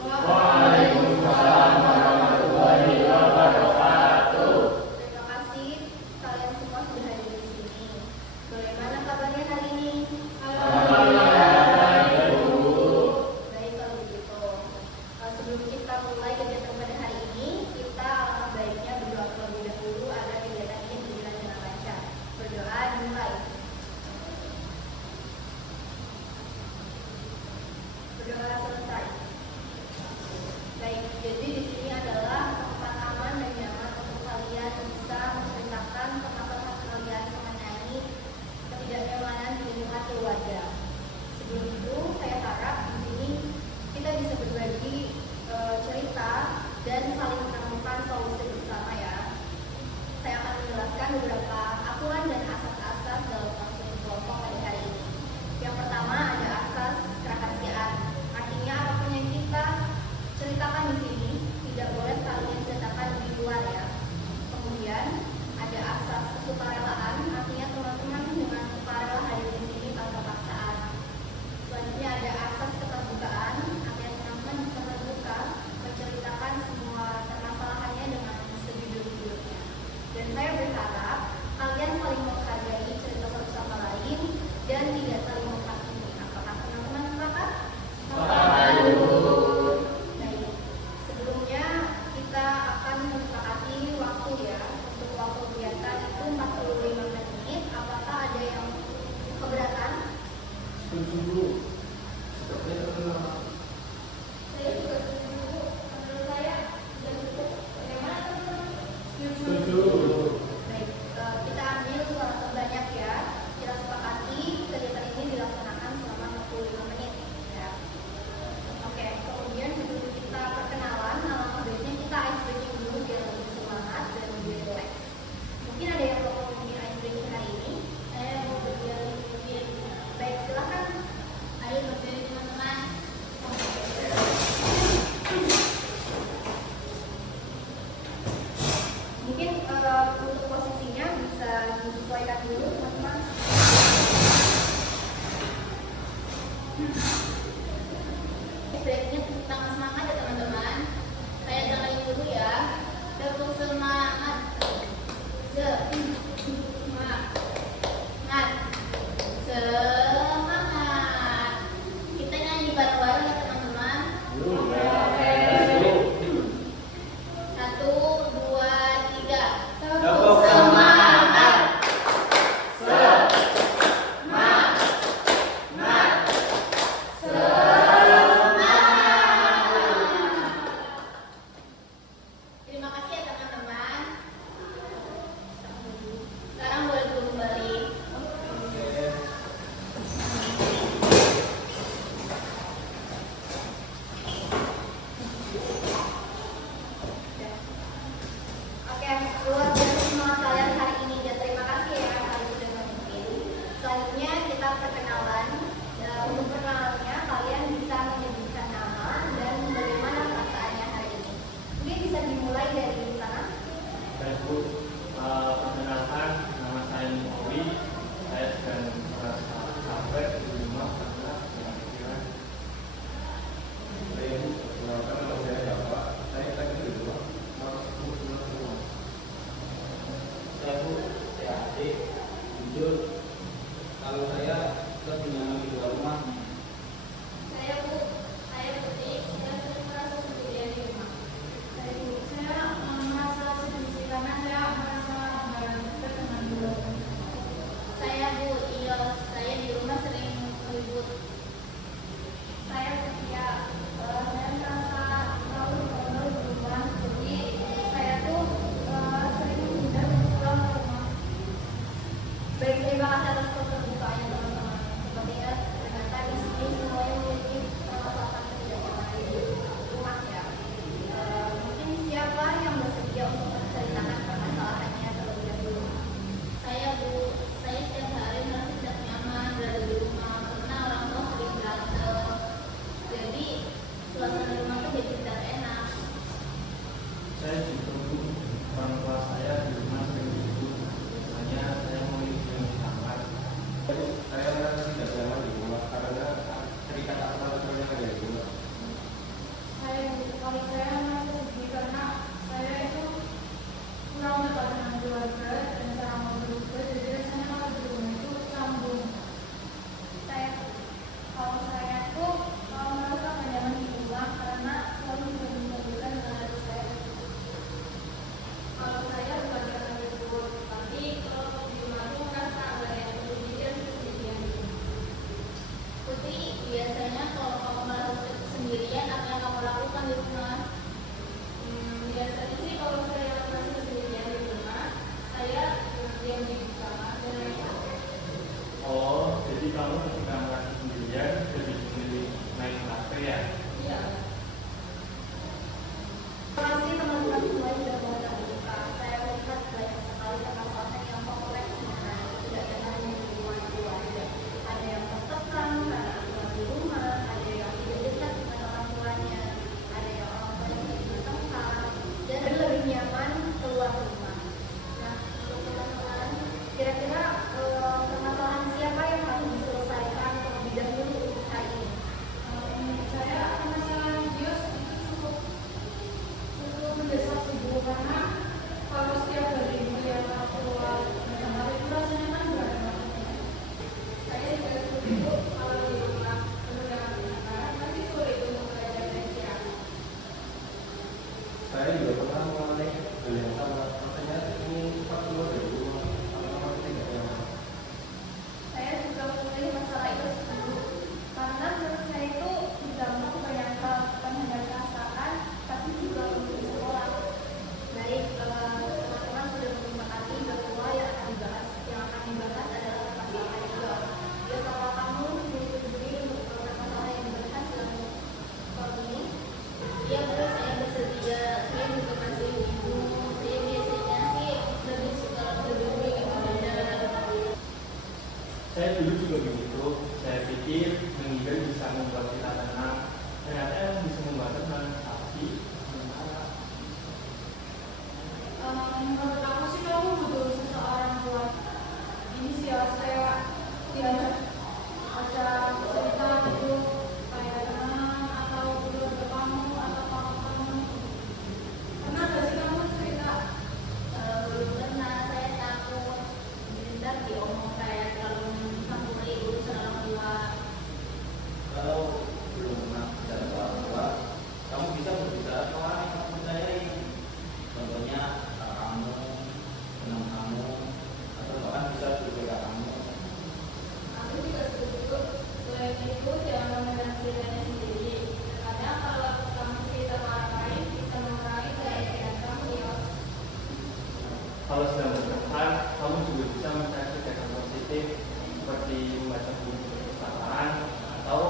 Waalaikumsalam warahmatullahi wabarakatuh. Terima kasih kalian semua sudah hadir di sini. Bagaimana kabarnya hari ini? Alhamdulillah, Bu. Baik kalau begitu. Sebelum kita mulai kegiatan pada hari ini, kita alangkah baiknya berdoa terlebih dahulu agar kegiatan ini berjalan dengan lancar. Berdoa dimulai. Berdoa selesai. Baik, jadi di sini adalah tempat aman dan nyaman untuk kalian bisa menceritakan permasalahan kalian mengenai ketidaknyamanan di lingkungan keluarga. Sebelum itu, saya harap di sini kita bisa berbagi cerita dan saling menemukan solusi bersama ya. Saya akan menjelaskan beberapa aturan dan asas-asas dalam konseling kelompok pada hari ini. Yang pertama ada asas kerahasiaan. Artinya apapun yang kita ceritakan di sini tidak boleh kalian ceritakan di luar ya. Kemudian ada asas kesukarelaan, artinya teman-teman dengan sukarela hadir di sini tanpa paksaan. Selanjutnya ada asas keterbukaan, artinya teman-teman bisa terbuka menceritakan semua permasalahannya dengan sejujur-jujurnya. Dan saya berharap kalian saling menghargai cerita satu sama lain dan tidak saling menghakimi. Apakah teman-teman sepakat? Baik, sebelumnya kita akan menyepakati waktu ya. Untuk waktu kegiatan itu 45 menit. Apakah ada yang keberatan? Setuju. Saya juga setuju. Menurut saya sudah cukup. Bagaimana teman-teman? Setuju. Baik, kita ambil suara terbanyak ya. Kita sepakati kegiatan ini dilaksanakan selama 45 menit ya. Oke, kemudian sebelum kita perkenalan, alangkah baiknya kita ice breaking dulu biar lebih semangat dan lebih relax. Mungkin ada yang mau memimpin ice breaking hari ini? Saya mau berbicara memimpin. Baik, silakan. Ayo berdiri teman-teman. Mungkin untuk posisinya bisa disesuaikan dulu teman-teman. Baiknya tentang semangat ya teman-teman. Saya jangan dulu ya. Terus semangat. Semangat. Kita nyanyi bareng-bareng ya teman-teman. 1, 2, 3. Tepuk semangat. Terima kasih ya teman-teman. makan di rumah? Biasanya sih kalau saya masih sendirian di rumah, saya diam di kamar dan lain-lain. Oh, jadi kamu ketika merasa sendirian lebih memilih main HP ya? Iya. Terima kasih teman-teman semua yang sudah mau terbuka. Saya melihat banyak sekali permasalahan yang kompleks mengenai tidak hanya di rumah itu aja. Ada yang tertekan karena aturan di rumah, ada yang tidak dekat dengan orang tuanya, ada yang orang tuanya tidak bertengkar, dan ada lebih nyaman keluar rumah. Nah, untuk teman-teman, kira-kira permasalahan siapa yang harus diselesaikan terlebih dahulu untuk hari ini? Menurut saya permasalahan bios itu cukup mendesak sih, karena kalau setiap hari melihat orang keluar dengan hal itu rasanya kan berat banget. Saya juga setuju kalau di rumah penuh dengan penekanan nanti sulit untuk belajar dari siang. Saya juga pernah mengalami hal yang sama. Makanya ini cepat keluar dari rumah. Apa-apa tidak nyaman. Saya juga memilih masalah itu dulu karena menurut saya itu berdampak banyak hal, bukan hanya perasaan tapi juga untuk sekolah. Baik, teman-teman sudah menyepakati bahwa yang akan dibahas adalah masalah juga. Ya, kalau kamu menyetujui untuk masalah yang dibahas dalam forum ini, ya betul, saya bersedia. Saya juga masih ibu. Saya biasanya sih lebih suka lebih ibu dan Saya dulu juga begitu. Saya pikir mengigau bisa membuat kita tenang. Ternyata yang bisa membuat tenang tapi sementara. Menurut aku sih kamu butuh seseorang buat ini sih ya, saya diajak baca cerita gitu kayak teman atau keluarga kamu atau kakak kamu. Pernah gak sih kamu cerita? Belum pernah, saya takut bentar diomong kayak terlalu mencampuri urusan orang tua. Kalau belum pernah bicara ke orang tua, kamu bisa berbicara ke orang yang kamu percayai. Contohnya kamu, teman kamu, atau bahkan bisa berbeda kamu. Aku juga setuju. Selain itu, jangan memendam ceritanya sendiri. Karena kalau kamu cerita ke orang lain, bisa mengurangi keyakinan kamu ya. Kalau sedang berkesan, kamu juga bisa mencari kegiatan positif seperti membaca buku perpustakaan atau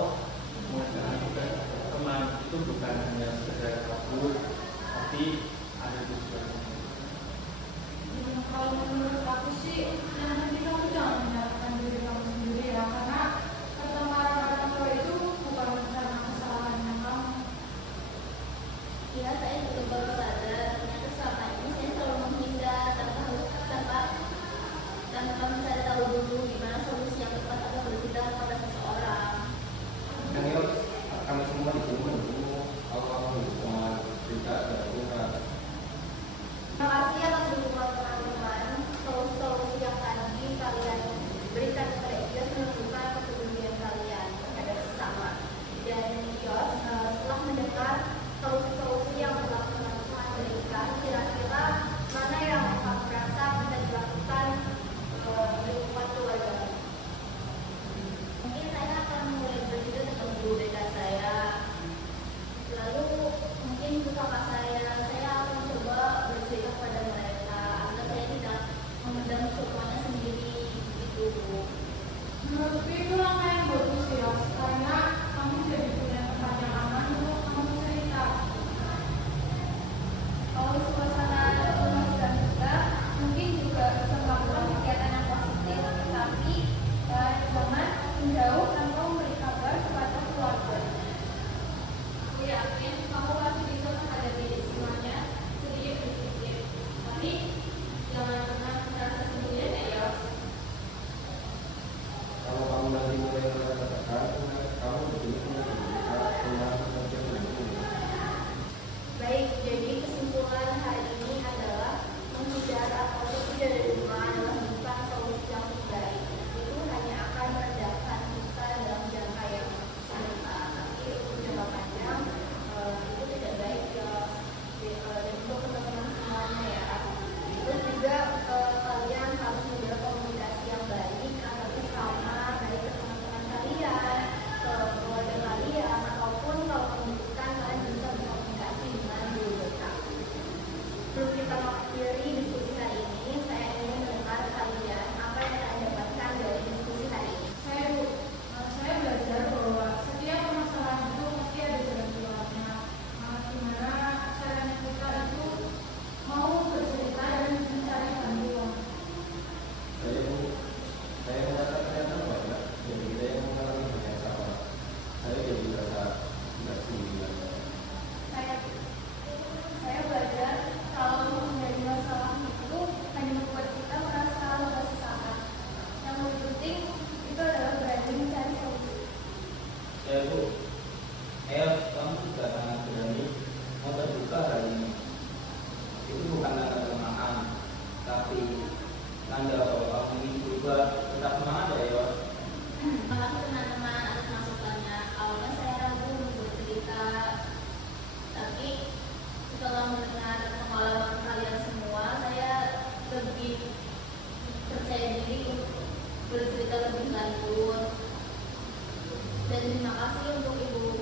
Dan terima kasih untuk Ibu